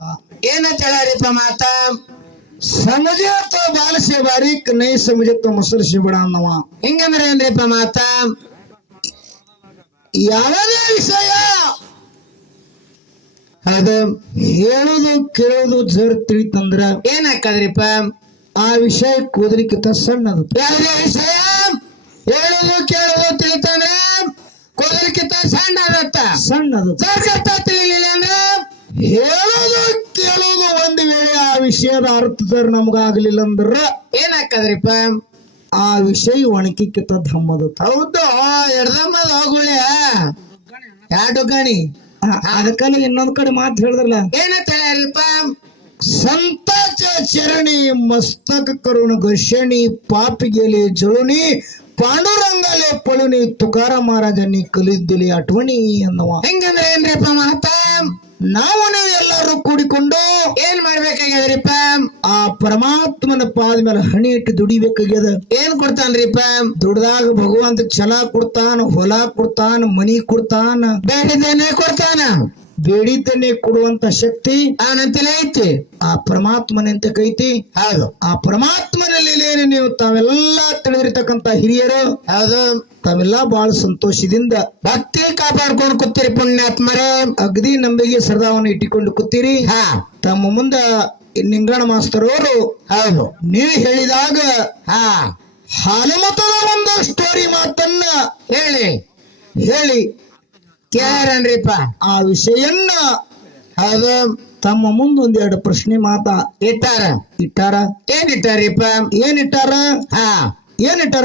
ಏನಂತ ಹೇಳ್ಯಾರಿಪ್ಪ ಮಾತ? समझे तो बाल से बारीक नहीं समझे तो मुसल से बड़ा नवा. ಹಿಂಗಂದ್ರೆ ಏನ್ರಿಪ್ಪ ಮಾತ? ಯಾವುದೇ ವಿಷಯ ಅದು ಹೇಳುದು ಕೇಳುದು ಜರ್ ತಿಳಿತಂದ್ರ ಏನಾಕದ್ರಿಪ್ಪ? ಆ ವಿಷಯ ಕೂದಲಿಕ್ಕಿಂತ ಸಣ್ಣದು. ಯಾವುದೇ ವಿಷಯ ಹೇಳುದು ಕೇಳುದು ತಿಳಿತಂದ್ರೆ ಕೂದಲಿಕ್ಕಿಂತ ಸಣ್ಣ ಆಗತ್ತ. ಸಣ್ಣದು ಸರ್ಕತ್ತ ತಿಳಿಲಿಲ್ಲ ಅಂದ್ರೆ ಹೇಳುದು ಕೇಳುದು ಒಂದು ವೇಳೆ ಆ ವಿಷಯದ ಅರ್ಥದರ್ ನಮಗಾಗ್ಲಿಲ್ಲ ಅಂದ್ರ ಏನಾಕದ್ರಿಪ್ಪ? ಆ ವಿಷಯ ಒಣಕಿಕ್ಕಿಂತ ಧಮ್ಮದು. ಹೌದು, ಎಡ್ದಮ್ಮದ ಹೋಗುಳ್ಯ ಎರಡು ಗಣಿ. ಅದಕ್ಕಲ್ಲ ಇನ್ನೊಂದ್ ಕಡೆ ಮಾತು ಹೇಳಿದ್ರಲ್ಲ, ಏನಂತ ಹೇಳ್ಯಾರಿಪ್ಪ? संताच चरणी मस्तक करून घर्षणी पाप गेले जळुनी पांडुरंगाले पळुनी तुकाराम महाराजांनी कलिद्दिले आठवणी ಅನ್ನುವ. ಹಿಂಗಂದ್ರೆ ಏನ್ರಿಪ್ಪ ಮಾತ? ನಾವು ನೀವು ಎಲ್ಲರೂ ಕೂಡಿಕೊಂಡು ಏನ್ ಮಾಡ್ಬೇಕಾಗ್ಯದ್ರಿಪ್ಪ? ಆ ಪರಮಾತ್ಮನ ಪಾದ ಮೇಲೆ ಹಣಿ ಇಟ್ಟು ದುಡಿಬೇಕಾಗ್ಯದ. ಏನ್ ಕೊಡ್ತಾನ್ರಿಪ್ಪ? ದುಡ್ದಾಗ ಭಗವಂತ ಛಲ ಕೊಡ್ತಾನ, ಹೊಲ ಕೊಡ್ತಾನ, ಮನಿ ಕೊಡ್ತಾನ, ಬೇಡಿದ್ದೇನೆ ಕೊಡ್ತಾನ. ಬೇಡಿದ್ದನ್ನೇ ಕೊಡುವಂತ ಶಕ್ತಿ ಅವನಂತಲೇ ಐತಿ. ಆ ಪರಮಾತ್ಮನಂತ ಕೈತಿ. ಹೌದು, ಆ ಪರಮಾತ್ಮನಲ್ಲಿ ನೀವು ತಾವೆಲ್ಲ ತಿಳಿದಿರ್ತಕ್ಕಂತ ಹಿರಿಯರು ಹೌದು, ತಾವೆಲ್ಲ ಬಹಳ ಸಂತೋಷದಿಂದ ಭಕ್ತಿ ಕಾಪಾಡ್ಕೊಂಡು ಕೂತೀರಿ ಪುಣ್ಯಾತ್ಮರೇ. ಅಗದಿ ನಂಬಿಕೆ ಶ್ರದ್ಧಾವನ್ನು ಇಟ್ಟುಕೊಂಡು ಕೂತೀರಿ. ಹಾ, ತಮ್ಮ ಮುಂದ ನಿಂಗಣ ಮಾಸ್ತರ್ ಅವರು ಹೌದು, ನೀವು ಹೇಳಿದಾಗ ಹಾ, ಹಾಲುಮತದ ಒಂದು ಸ್ಟೋರಿ ಮಾತನ್ನ ಹೇಳಿ ಕೇಳ್ಯಾರನ್ರಿಪ್ಪ ಆ ವಿಷಯನ್ನ ಹೌದು ತಮ್ಮ ಮುಂದೆ ಒಂದೆರಡು ಪ್ರಶ್ನೆ ಮಾತಾ ಇಟ್ಟಾರ. ಏನ್ ಇಟ್ಟಾರಿಪ್ಪ? ಏನಿಟ್ಟಾರ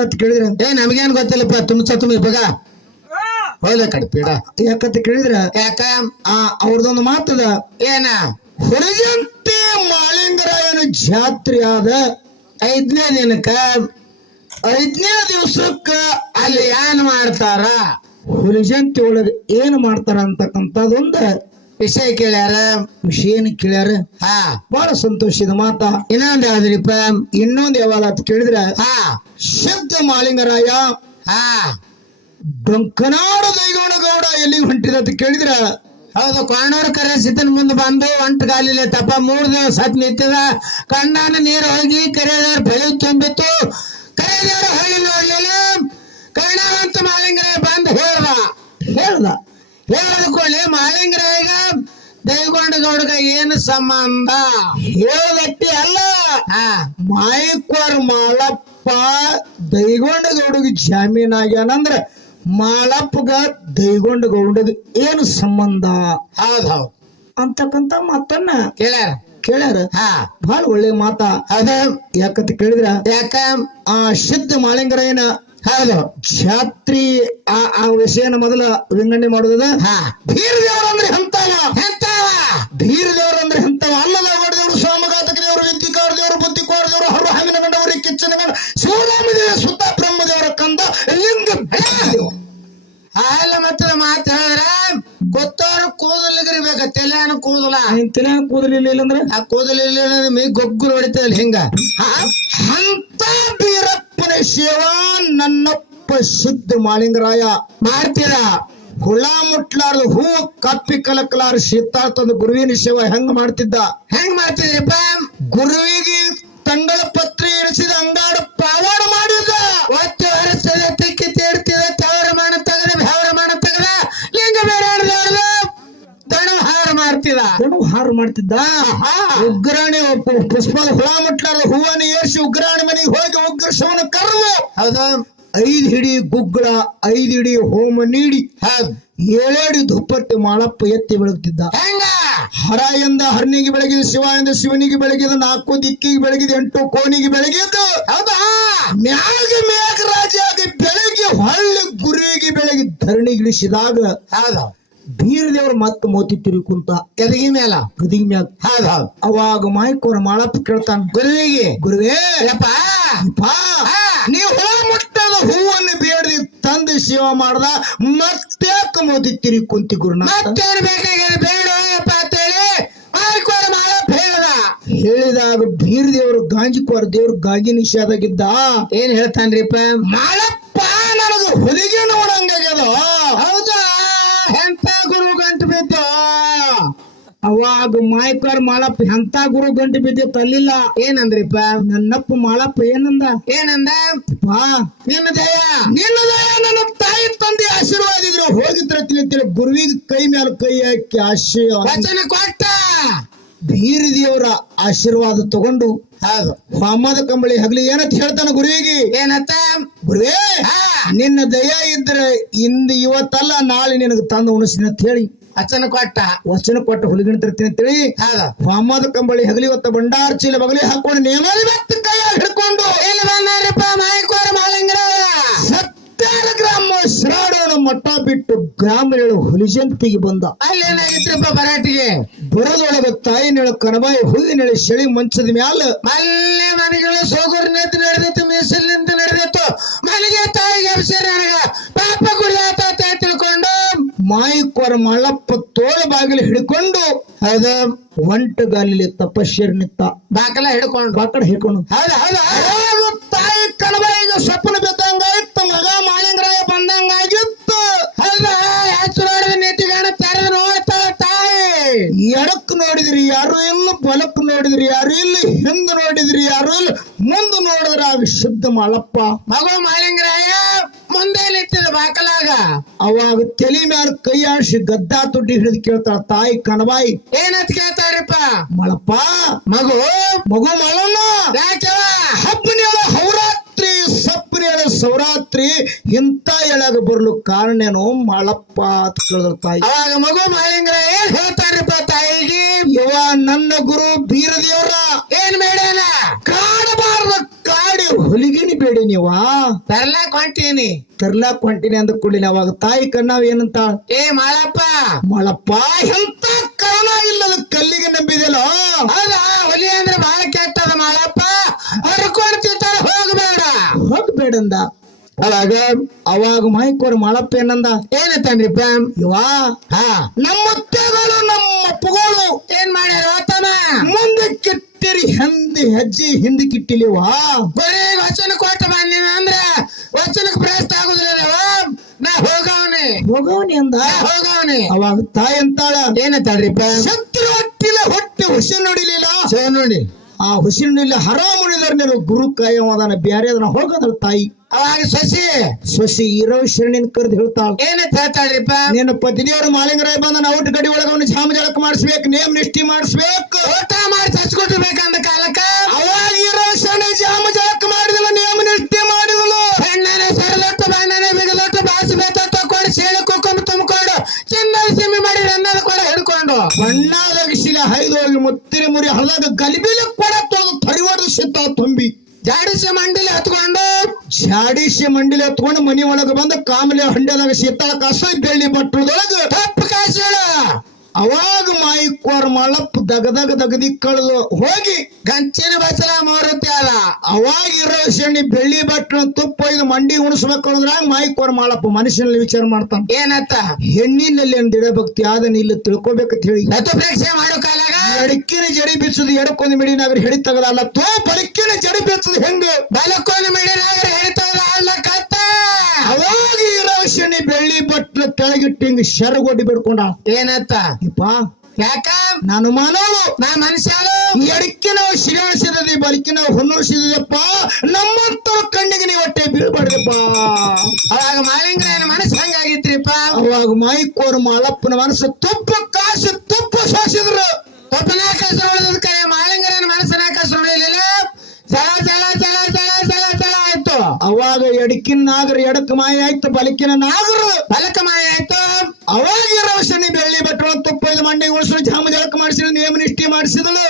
ಅಂತ ಕೇಳಿದ್ರ ನಮಗೇನ್ ಗೊತ್ತಿಲ್ಲಪ್ಪ. ತುಂಬಿ ಬಗ ಹೋಗ್ಲ ಕಡ್ಪೀಡ ಯಾಕಂತ ಕೇಳಿದ್ರ ಯಾಕ ಅವ್ರದೊಂದು ಮಾತದ. ಏನ? ಹುಲಿಜಂತಿ ಮಾಳಿಂಗರಾಯನ ಜಾತ್ರೆ ಆದ 5ನೇ ದಿನಕ್ಕ 5ನೇ ದಿವಸಕ್ಕ ಅಲ್ಲಿ ಏನ್ ಮಾಡ್ತಾರ? ಹುಲಿಜಂತಿ ಒಳಗ ಏನ್ ಮಾಡ್ತಾರ ಅಂತಕ್ಕಂಥದೊಂದ ವಿಷಯ ಕೇಳ್ಯಾರ. ವಿಷಯನ ಕೇಳ್ಯಾರ. ಹಾ, ಬಹಳ ಸಂತೋಷದ ಮಾತ. ಇನ್ನೊಂದ್ ಯಾವ್ದ್ರಿಪ್ಪ? ಇನ್ನೊಂದ್ ಯಾವಾಗ ಅಂತ ಕೇಳಿದ್ರ ಹಾ, ಶಬ್ದ ಮಾಳಿಂಗರಾಯ ಹಾ, ಡೊಂಕನಾಡು ದೈಗೌಡ ಎಲ್ಲಿಗೆ ಹೊಂಟಿದ ಅಂತ ಕೇಳಿದ್ರ ಹೌದು, ಕೋಣೂರು ಕರೆ ಸಿದ್ದನ ಮುಂದೆ ಬಂದು ಒಂಟು ಗಾಲಿಲೆ ತಪ್ಪ 3 ದಿವಸ ಹತ್ ನಿಂತಿದ. ಕಣ್ಣಾನ ನೀರು ಹೋಗಿ ಕರೆಯದವ್ರ ಬೆಳೆ ತುಂಬಿತ್ತು. ಕರೆಯದವ್ರ ಹೊಳಿ ನೋಡ್ಲಿಲ್ಲ. ಕರ್ಣವಂತ ಮಾಳಿಂಗರಾಯ ಬಂದು ಹೇಳ್ದ ಹೇಳದ್ಕೊಳ್ಳಿ ಮಾಳಿಂಗರಾಯಗ ದೈಗೊಂಡ ಗೌಡಗ ಏನು ಸಂಬಂಧ? ಹೇಳದಟ್ಟಿ ಅಲ್ಲ, ಮಾಯಕ್ವಾರ ಮಾಳಪ್ಪ ದೈಗೊಂಡ ಗೌಡಗ ಜಾಮೀನ್ ಆಗ್ಯಾನಂದ್ರ ಮಾಳಪ್ಪಗ ದೈಗೊಂಡ ಗೌಡಗ ಏನು ಸಂಬಂಧ ಹೌದು ಅಂತಕ್ಕಂತ ಮಾತನ್ನ ಕೇಳ್ಯಾರ. ಬಹಳ ಒಳ್ಳೆ ಮಾತಾ ಅದ. ಯಾಕಂತ ಕೇಳಿದ್ರ ಯಾಕ ಆ ಶುದ್ಧ ಮಾಳಿಂಗರಾಯನ ಹೌದು ಜಾತ್ರಿ ಆ ವಿಷಯನ ಮೊದಲ ವಿಂಗಡಣೆ ಮಾಡುದ. ಧೀರ ದೇವರಂದ್ರೆ ಧೀರ ದೇವರಂದ್ರೆ ಅಲ್ಲದ ದೇವರು, ಸೋಮಘಾತಕ ದೇವರು, ವಿದ್ಯೆಕಾರ ದೇವರು, ಬುದ್ಧಿಕೋರ ದೇವರು, ಹರು ಹಾವಿನ ಗಂಡವರು, ಕಿಚ್ಚನ ಗಂಡ, ಶಿವರಾಮ ದೇವ, ಸುತ್ತ ಬ್ರಹ್ಮ ದೇವರ ಕಂದ ಲಿಂಗ ಅಲ್ಲ. ಮತ್ತ ಮಾತು ಹೇಳಿದ್ರ ಗೊತ್ತವ್ರು ಕೂದಲಿಗಿರ್ಬೇಕ. ತಲೆಯನ್ನು ಕೂದಲಿಲ್ಲ ಅಂದ್ರೆ ಆ ಕೂದಲಿಲ್ಲ ಮೀ ಗೊಗ್ಗುರು ಹೊಡಿತದಲ್ಲ ಹಿಂಗ. ಅಂತ ಬೀರಪ್ಪನ ಸೇವಾ ನನ್ನಪ್ಪ ಶುದ್ಧ ಮಾಳಿಂಗರಾಯ ಮಾಡ್ತೀರ. ಹುಳ ಮುಟ್ಲಾರ್ದು ಹೂ ಕಪ್ಪಿ ಕಲಕಲಾರ ಶೀತ ತಂದು ಗುರುವಿನ ಸೇವಾ ಹೆಂಗ್ ಮಾಡ್ತಿದ್ರಿಪ್ಪ? ಗುರುವಿಗೆ ತಂಗಳ ಪತ್ರಿ ಇರಿಸಿದ ಅಂಗಾಡ ಪಾವಾಡ ಮಾಡಿದ. ಒತ್ತಿ ಹೊರಸ್ತದೆ, ತಿಕ್ಕಿ ತೇಡ್ತಿದೆ, ತವರ ಮಾಣ ತೆಗದ, ಬೆವರ ಮಾಣ ತೆಗದ, ಲಿಂಗ ಬೇರೆ ದಣು ಹಾರ ಮಾಡ್ತಿದ್ದ. ಉಗ್ರಾಣಿ ಪುಷ್ಪದ ಹುಳ ಮುಟ್ಲಾರ್ದು ಹೂವನ್ನ ಏರ್ಸಿ ಉಗ್ರಾಣಿ ಮನೆಗೆ ಹೋಗಿ ಉಗ್ರ ಶವನ ಕರೆದು ಹೌದು 5 ಹಿಡಿ ಗುಗ್ಗಳ 5 ಹಿಡಿ ಹೋಮ ನೀಡಿ 7 ದುಪ್ಪಟ್ಟು ಮಾಳಪ್ಪ ಎತ್ತಿ ಬೆಳಗ್ತಿದ್ದ. ಹರ ಎಂದ ಹರನಿಗೆ ಬೆಳಗಿದ, ಶಿವ ಎಂದ ಶಿವನಿಗೆ ಬೆಳಗಿದ, 4 ದಿಕ್ಕಿಗೆ ಬೆಳಗಿದ, 8 ಕೋಣಿಗೆ ಬೆಳಗಿದ್ದು. ಹೌದಾ? ಮೇಘರಾಜಾಗ ಬೆಳಗ್ಗೆ ಹೊಳ್ಳಿ ಗುರುವಿಗೆ ಬೆಳಗ್ಗೆ ಧರಣಿಗಿಳಿಸಿದಾಗ ಬೀರ ದೇವ್ರ ಮತ್ತ ಮೋತಿ ತಿರುಗಿ ಕುಂತ ಗದಿಗೆ ಮ್ಯಾಲ. ಅವಾಗ ಮಾಯ್ಕೋರ ಮಾಳಪ್ಪ ಕೇಳ್ತಾನ ಗುರುವೇ ನೀವು ಹುಳ ಮುಟ್ಟದ ಹೂವನ್ನು ಬೇಡದಿ ತಂದು ಸೇವಾ ಮಾಡ್ದ, ಮತ್ತ್ಯಾಕ ಮೋತಿ ತಿರುಗಿ ಕುಂತಿ ಗುರುನಾಥ? ಹೇಳಿದಾಗ ಬೀರ ದೇವ್ರು ಗಾಂಜಿಕೋರ ದೇವ್ರು ಗಾಂಜಿ ನಿಷೇಧಾಗಿದ್ದ. ಏನ್ ಹೇಳ್ತಾನ್ರಿಪ್ಪ? ಮಾಳಪ್ಪ ನನಗ ಹೊಲಿಗೆ ನೋಡಂಗಾಗ್ಯದ. ಹೌದಾ? ಎಂತ ಗುರು ಗಂಟು ಬಿದ್ದು ಅವಾಗ ಮಾಯ್ಕರ್ ಮಾಳಪ್ಪ ಎಂತ ಗುರು ಗಂಟು ಬಿದ್ದಿತ್ತು ಅಲ್ಲಿಲ್ಲ. ಏನಂದ್ರಿಪ್ಪ? ನನ್ನಪ್ಪ ಮಾಳಪ್ಪ ಏನಂದ ಪಾ ನಿನ್ನ ದಯ ನನ್ನ ತಾಯಿ ತಂದೆ ಆಶೀರ್ವಾದ ಇದ್ರು ಹೋಗಿದ್ರ ತಿಳಿ ಗುರುವಿಗೆ ಕೈ ಮೇಲೆ ಕೈ ಹಾಕಿ ವಚನ ಕೊಟ್ಟ ಬೀರಿ ದೇವರ ಆಶೀರ್ವಾದ ತಗೊಂಡು ಹೌದು ಹೋಮದ ಕಂಬಳಿ ಹಗಲಿ ಏನಂತ ಹೇಳ್ತಾನ ಗುರುವಿಗೆ. ಏನತ್ತ? ಗುರುವೇ, ನಿನ್ನ ದಯ ಇದ್ರೆ ಇವತ್ತಲ್ಲ ನಾಳೆ ನಿನಗೆ ತಂದು ಉಣಿಸ್ತೀನಿ ಅಂತ ಹೇಳಿ ವಚನ ಕೊಟ್ಟ ಹುಲಿಗಿನ ತರ್ತೀನಿ ಅಂತೇಳಿ ಹೋಮದ ಕಂಬಳಿ ಹಗಲಿ ಹೊತ್ತ ಭಂಡಾರ ಚೀಲ ಬಗಲಿ ಹಾಕೊಂಡು ನೇಮಾಲಿ ಭಕ್ತ ಕೈ ಹಿಡ್ಕೊಂಡು ಎಲ್ಲಿ ಬಂದಾರಪ್ಪ ಮಾಯಕೋರ ಮಾಲಿಂಗರಾಯ? ಸತ್ಯಾರ ಗ್ರಾಮ ಶ್ರಾಡೋಣ ಮಠ ಬಿಟ್ಟು ಗ್ರಾಮ ಹೇಳು ಹುಲಿಜಂತಿಗೆ ಬಂದ. ಅಲ್ಲಿ ಏನಾಗಿತ್ರಪ್ಪ ಬರಾಟಿಗೆ? ಬರದೊಳಗ ತಾಯಿ ನೆಳ ಕಣಬಾಯಿ ಹೂವಿ ನೆಳೆ ಶಳಿ ಮಂಚದ ಮ್ಯಾಲ ಮಲ್ಲೆ ಮನೆಗಳು ಸೋಗುರ್ ನಿಂತು ನಡೆದಿತ್ತು, ಮೀಸಲ್ ನಿಂತು ನಡೆದಿತ್ತು. ಮನೆಗೆ ತಾಯಿಗೆ ಅಭಿಷೇಕ ನನಗ ಪಾಪ ಕುಡಿಯಾತ ತಿಳ್ಕೊಂಡು ಮಾಯಿಕೋರ ಮಳ್ಳಪ್ಪ ತೋಳ ಬಾಗಿಲು ಹಿಡ್ಕೊಂಡು ಅದ ಒಂಟಗಾಲಿ ತಪಶ್ಯರ್ ನಿತ್ತ ಬಾಕಲ ಹಿಡ್ಕೊಂಡು ಹಿಡ್ಕೊಂಡು ಹೌದು ತಾಯಿ ಕಣಬಾಯಿಗೆ ಸ್ವಪ್ನ ಬಿದ್ದಂಗಾಯ್ತು. ಮಗ ಮಾಲಿಂಗರಾಯ ಬಂದಂಗಾಗಿತ್ತು. ಹೌದ ಹೆಚ್ಚು ನೋಡಿದ ನೀತಿಗಾಣ ತೆರೆದು ನೋಡ್ತಾ ತಾಯಿ. ಎಡಕ್ ನೋಡಿದ್ರಿ ಯಾರು ಇಲ್ಲ, ಬಲಕ್ ನೋಡಿದ್ರಿ ಯಾರು ಇಲ್ಲ, ಹಿಂದ್ ನೋಡಿದ್ರಿ ಯಾರು ಇಲ್ಲ, ಮುಂದ್ ನೋಡಿದ್ರ ಆಗ ಶುದ್ಧ ಮಳಪ್ಪ ಮಗು ಮಾಲಿಂಗರಾಯ ಮುಂದೆ ನಿಂತಿದ ಬಾಕಲಾಗ. ಅವಾಗ ತಲೆ ಮ್ಯಾಲ ಕೈ ಆಡಿಸಿ ಗದ್ದಾ ತುಡ್ಡಿ ಹಿಡಿದು ಕೇಳ್ತಾಳ ತಾಯಿ ಕಣಬಾಯಿ. ಏನಂತ ಕೇಳ್ತಾರಪ್ಪ? ಮಳಪ್ಪ ಮಗು ಮಳಣ್ಣ ಯಾಕೆವ ಹಬ್ಬನೇಳ ಹೌರಾತ್ರಿ ಸಪ್ಪನೇಳ ಸೌರಾತ್ರಿ ಇಂತ ಎಳಗ ಬರ್ಲು ಕಾರಣೇನು ಮಳಪ್ಪ ಅಂತ ಕೇಳಿದ್ರ ತಾಯಿ. ಅವಾಗ ಮಗು ಮಾಲಿಂಗರ ಏನ್ ಹೇಳ್ತಾರಪ್ಪ ತಾಯಿಗೆ? ಇವ ನನ್ನ ಗುರು ಬೀರದೇವ್ರ ಏನ್ ಬೇಡೇನ ಕಾಡಬಾರ್ದ ಕಾಡಿ ಹುಲಿಗಿನಿ ಬೇಡಿ ನೀವ ತರ್ಲಾಕ್ ಹೊಂಟೀನಿ ಅಂದ ಕೂಡಲಿಲ್ಲ. ಅವಾಗ ತಾಯಿ ಕಣ್ಣಾವ್ ಏನಂತ? ಏ ಮಳಪ್ಪ ಎಂತ ಕಾರಣ ಇಲ್ಲದ ಕಲ್ಲಿಗೆ ನಂಬಿದೆಲ್ಲ. ಹೌದಾ? ಹುಲಿ ಅಂದ್ರೆ ಬಹಳ ಕೆಟ್ಟದ ಮಾಳಪ್ಪ, ಹರ್ಕೊಡ್ತಿರ್ತಾರ ಹೋಗ್ಬೇಡಂದ. ಅವಾಗ ಮಾಯ್ಕೋರ್ ಮಳಪ್ಪ ಏನಂದ? ಏನಂತನ್ರಿಪ್ಪ? ಇವಾ ನಮ್ಮ ಮುತ್ತೆಗಳು ನಮ್ಮ ಅಪ್ಪಗಳು ಏನ್ ಮಾಡ್ಯಾರ ತಮ್ಮ? ಮುಂದೆ ಕಿಟ್ಟಿರಿ ಹೆಜ್ಜೆ ಹಿಂದೆ ಕಿಟ್ಟಿಲಿವಾ. ಬರೀ ವಚನ ಕೊಟ್ಟ ಬಂದಿನ ಅಂದ್ರ ವಚನಕ್ಕೆ ಪ್ರಯತ್ನ ಆಗುದಿಲ್ಲ. ನಾ ಹೋಗವನಿ ಅಂದ. ಅವಾಗ ತಾಯಿ ಅಂತಾಳ ಏನಂತಾಳ್ರಿಪ್ಪ? ಶತ್ರು ಹೊಟ್ಟೆ ಹುಸಿ ನೋಡಿಲಿಲ್ಲ ನೋಡಿ. ಆ ಹುಸಿ ನೋಡಿಲ್ಲ ಹರಾಮುಣಿದ್ರ ನೀನು ಗುರು ಕಾಯವಾದನ ಬ್ಯಾರೆ ಅದನ್ನ ಹೋಗದ್ರ ತಾಯಿ. ಅವಾಗ ಸೊಸಿ ಇರೋ ಶರಣಿನ ಕರೆದು ಹೇಳ್ತಾಳ. ಏನಂತ ಹೇಳ್ತಾಳ್ರಿಪ್ಪ? ನೀನು ಪತಿದೇವರು ಮಾಲಿಂಗರಾಯ ಬಂದ ಔಟ್ ಗಡಿ ಒಳಗ ಅವನು ಜಾಮ ಜಳಕ ಮಾಡಿಸ್ಬೇಕು, ನೇಮ ನಿಷ್ಠಿ ಮಾಡಿಸ್ಬೇಕು, ಊಟ ಮಾಡಿ ಹಚ್ಕೊಟ್ಟಿರ್ಬೇಕಂದ ಕಾಲಕ್ಕ. ಅವಾಗ ಇರೋ ಶರಣಿ ಜಾಮ ಜಳಕ ಮಾಡಿದಳು, ನೇಮ ನಿಷ್ಠಿ ಮಾಡಿದಳು. ಹೆಣ್ಣನೆ ಸರದೊಟ್ಟು ಬಣ್ಣನೆ ಬಿಗಲೊಟ್ಟು ಬಾಸಿ ಬೇತ ತಕೊಂಡು ಸೇಳು ಕುಕ್ಕೊಂಡು ತುಂಬಿಕೊಂಡು ಚಿನ್ನದ ಸಿಮ್ಮಿ ಮಾಡಿ ಅನ್ನದ ಕೂಡ ಹಿಡ್ಕೊಂಡು ಬಣ್ಣಾದಗಿಸಿಲ ಹೈದು ಹೋಗಿ ಮುತ್ತಿರಿ ಮುರಿ ಹಳದಾಗ ಗಲಿಬಿಲಿ ಕೂಡ ತೊಳೆದು ತರಿವಾದ ಸಿತ್ತ ತುಂಬಿ ಜಾಡಿಸಿ ಮಂಡಿಲಿ ಹತ್ಕೊಂಡು ಮನಿ ಒಳಗ ಬಂದ ಕಾಮಲೆ ಹಂಡದಾಗ ಶೀತಾಳ ಕಾಸ ಬೆಳ್ಳಿ ಬಟ್ಟದೊಳಗ ತಪ್ಪು ಕಾಸುಗಳು. ಅವಾಗ ಮಾಯಿಕೋರ್ ಮಳಪ್ ದಗದಿ ಕಳೆದು ಹೋಗಿ ಗಂಚಿನ ಬಸಲ ಮೂರುತ್ತಿ ಅಲ್ಲ. ಅವಾಗ ಇರೋ ಶಣ್ಣಿ ಬೆಳ್ಳಿ ಬಟ್ಟಣ ತುಪ್ಪ ಇದು ಮಂಡಿ ಉಣಿಸ್ಬೇಕು ಅಂದ್ರ ಮಾಯಿಕೋರ್ ಮಾಳಪ್ಪ ಮನುಷ್ಯನಲ್ಲಿ ವಿಚಾರ ಮಾಡ್ತಾನ. ಏನತ್ತ? ಹೆಣ್ಣಿನಲ್ಲಿ ಒಂದ್ ದಿಡ ಭಕ್ತಿ ಆದನ ಇಲ್ಲ ತಿಳ್ಕೊಬೇಕಂತ ಹೇಳಿ ಪ್ರೇಕ್ಷೆ ಮಾಡೋ ಕಾಲಾಗ ಎಡಕ್ಕಿನ ಜಡಿ ಬಿಚ್ಚುದು ಎಡಕ್ಕೊಂದು ಮಿಡಿನಾಗರ ಹಿಡಿ ತಗದಲ್ಲ ತೋ ಬಲಕ್ಕಿನ ಜಡಿ ಬಿಚ್ಚುದು ಹೆಂಗ ಬಲಕ್ಕೊಂದು ಮಿಡಿನಾಗರ ಹಿಡಿ ತಗದ ಅಲ್ಲ ಕತ್ತ. ಅವಾಗ ಇರೋ ಶಣ್ಣಿ ಬೆಳ್ಳಿ ಬಟ್ಟಲ ಕೆಳಗಿಟ್ಟು ಹಿಂಗ ಶರಗೊಡ್ಡಿ ಬಿಡ್ಕೊಂಡ. ಏನತ್ತ? ಯಾಕ? ನಾನು ಮಾನವಳು, ನಾ ಮನುಷ್ಯ. ಎಡಕ್ಕೆ ನಾವು ಶಿರಾಣಿಸಿದ್ರಿ ಬಲಕ್ಕೆ ನಾವು ಹೊನ್ನೋಸಿದಪ್ಪ, ನಮ್ಮಂತ ಕಣ್ಣಿಗೆ ನೀವು ಹೊಟ್ಟೆ ಬೀಳ್ಬಾರ್ದಪ್ಪ. ಅವಾಗ ಮಾಲಿಂಗರಾಯನ ಮನಸ್ಸು ಹಂಗಾಗಿತ್ರಿಪ್ಪ. ಅವಾಗ ಮಾಯಿಕೋರ್ ಮಾಳಪ್ಪನ ಮನಸ್ಸು ತುಪ್ಪ ಸೋಸಿದ್ರು. ತುಪ್ಪನ ಕಾಸು ನೋಡಿದ ಕರೆ ಮಾಲಿಂಗರಾಯನ ಮನಸ್ಸನ ಕಾಸು ನೋಡಿಲಿಲ್ಲ. ಜಲ ಆಯ್ತು. ಅವಾಗ ಎಡಕಿನ ನಾಗರ ಎಡಕ್ ಮಾಯ ಆಯ್ತು, ಬಲಕಿನ ನಾಗರ ಬಲಕ ಮಾಯ ಆಯ್ತು. ಅವಾಗ ಇರೋ ಶನಿ ಬೆಳ್ಳಿ ಬಟ್ಟಣ ತುಪ್ಪ ಇದು ಮಂಡಿ ಉಳಿಸಿದ್ರು, ಜಾಮ ಜಳಕ ಮಾಡಿಸಿದ್ರು, ನೇಮ ನಿಷ್ಠಿ ಮಾಡಿಸಿದಳು.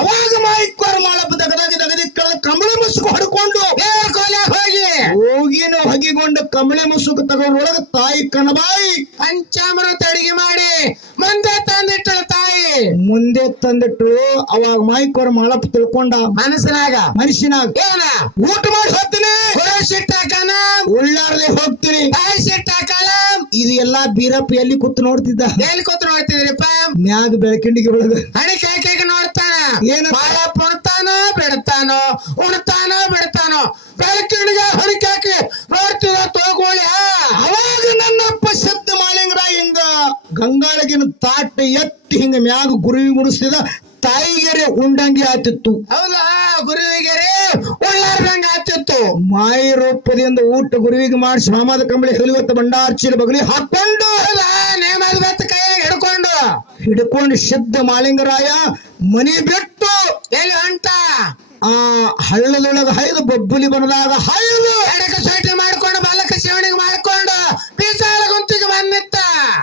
ಅವಾಗ ಮಾಯಿಕೋರ್ ಮಾಳಪ್ಪ ದಗದಿ ಕಳೆದ ಕಮಳೆ ಮುಸುಕು ಹೊಡ್ಕೊಂಡು ಹೋಗಿನ ಹೊಗಿಗೊಂಡು ಕಮಳೆ ಮುಸುಕು ತಗೊಂಡೊಳಗ ತಾಯಿ ಕಣಬಾಯಿ ಪಂಚಾಮೃತ ಅಡಿಗೆ ಮಾಡಿ ಮುಂದೆ ತಂದಿಟ್ಟಳು ತಾಯಿ. ಅವಾಗ ಮಾಯಿಕೋರ್ ಮಾಳಪ್ಪ ತಿಳ್ಕೊಂಡ ಮನುಷ್ಯನಾಗ ಏನ ಊಟ ಮಾಡಿ ಹೋಗ್ತೀನಿ, ಸಿಟ್ಟಾಕನ ಉಳ್ಳಾರ್ಲೆ ಹೋಗ್ತೀನಿ, ತಾಯಿ ಸಿಟ್ಟಾಕಲ್ಲ. ಇದು ಎಲ್ಲಾ ಬೀರಪ್ಪ ಎಲ್ಲಿ ಕೂತು ನೋಡ್ತಿದ್ದ? ಎಲ್ಲಿ ಕೂತು ನೋಡ್ತಿದ್ರಿಪ್ಪ? ಮ್ಯಾಗ ಬೆಳಕಿಂಡಿಗೆ ಒಳಗ ಹಣಿಕೆ ಹಾಕಿ ನೋಡ್ತಾನ. ಏನ ಮಾಳಪ್ಪ ಉಣ್ತಾನೋ ಬಿಡ್ತಾನೋ ಬೆಳಕಿಂಡಿಗೆ ಹಣಿಕೆ ಹಾಕಿ ನೋಡ್ತಿದ ತೋಗೋಳಿ. ಅವಾಗ ನನ್ನಪ್ಪ ಶಬ್ದ ಮಾಲಿಂಗರಾಯ ಹಿಂಗ ಗಂಗಾಳಗಿನ ತಾಟ ಎತ್ತಿ ಹಿಂಗ ಮ್ಯಾಗ ಗುರುವಿ ಮುಡಿಸ್ತಿದ ತಾಯಿಗೆರೆ ಉಂಡಂಗಿ ಆತಿತ್ತು. ಹೌದಾ, ಗುರುವಿಗೆ ಉಳ್ಳಾರ್ದಂಗ ಆತಿತ್ತು. ಮಾಯಿ ರೂಪದಿಂದ ಊಟ ಗುರುವಿಗೆ ಮಾಡಿಸಿ ಮಾಮದ ಕಂಬಳಿ ಹೆಲಿವತ್ತ ಬಂಡಾರ ಚೀಲ ಬಗಲಿ ಹಾಕೊಂಡು ನೇಮದ ಬೆತ್ತ ಕೈಯಾಗ ಹಿಡ್ಕೊಂಡು ಸಿದ್ಧ ಮಾಳಿಂಗರಾಯ ಮನಿ ಬಿಟ್ಟು ಎಲ್ಲಿ ಹೊಂಟ ಆ ಹಳ್ಳದೊಳಗ ಹೈದು ಬಬ್ಬುಲಿ ಬನದಾಗ ಹೈದು ಎಡಕ ಸೈಟಿ ಮಾಡ್ಕೊಂಡು ಬಾಲಕ ಸೇವಣಿಗೆ ಮಾಡ್ಕೊಂಡು ಬೀಜಾಳ ಗುಂತಿಗೆ ಬಂದಿತ್ತ.